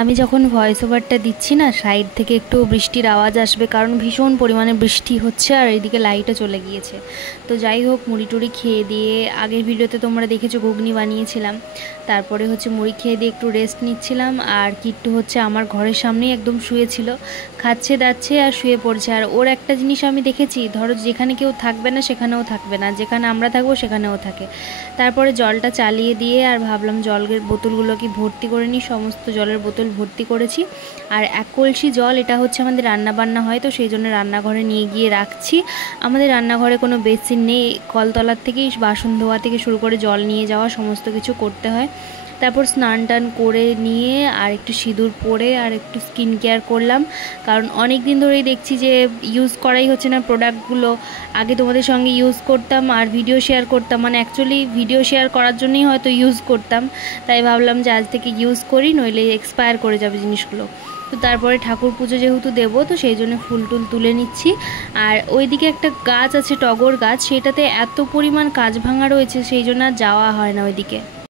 আমি যখন ভয়েস ওভারটা দিচ্ছি না, সাইড থেকে একটু বৃষ্টির আওয়াজ আসবে, কারণ ভীষণ পরিমাণে বৃষ্টি হচ্ছে আর এইদিকে লাইটও চলে গিয়েছে। তো যাই হোক, মুড়ি টুড়ি খেয়ে দিয়ে, আগের ভিডিওতে তোমরা দেখেছো ঘুগনি বানিয়েছিলাম, তারপরে হচ্ছে মুড়ি খেয়ে দিয়ে একটু রেস্ট নিচ্ছিলাম। আর কিট্টু হচ্ছে আমার ঘরের সামনেই একদম শুয়েছিল, খাচ্ছে দাচ্ছে আর শুয়ে পড়ছে। আর ওর একটা জিনিস আমি দেখেছি, ধরো যেখানে কেউ থাকবে না সেখানেও থাকবে না, যেখানে আমরা থাকবো সেখানেও থাকে। তারপরে জলটা চালিয়ে দিয়ে আর ভাবলাম জলের বোতলগুলোকে ভর্তি করে নিই, সমস্ত জলের বোতল ভর্তি করেছি। আর এক কলসি জল, এটা হচ্ছে আমাদের রান্না বান্না হয়, তো সেই জন্য রান্নাঘরে নিয়ে গিয়ে রাখছি। আমাদের রান্নাঘরে কোনো বেসিন নেই, কলতলার থেকেই বাসন ধোয়া থেকে শুরু করে জল নিয়ে যাওয়া সমস্ত কিছু করতে হয়। তারপর স্নান টান করে নিয়ে আর একটু সিঁদুর পরে আর একটু স্কিন কেয়ার করলাম, কারণ অনেক দিন ধরেই দেখছি যে ইউজ করাই হচ্ছে না প্রোডাক্টগুলো। আগে তোমাদের সঙ্গে ইউজ করতাম আর ভিডিও শেয়ার করতাম, মানে অ্যাকচুয়ালি ভিডিও শেয়ার করার জন্যই হয়তো ইউজ করতাম, তাই ভাবলাম যে আজ থেকে ইউজ করি, নইলে এক্সপায়ার করে যাবে জিনিসগুলো। তো তারপরে ঠাকুর পুজো যেহেতু দেবো, তো সেই জন্য ফুল টুল তুলে নিচ্ছি। আর ওইদিকে একটা গাছ আছে, টগর গাছ, সেটাতে এত পরিমাণ কাঁচ ভাঙা রয়েছে, সেই জন্য আর যাওয়া হয় না ওইদিকে।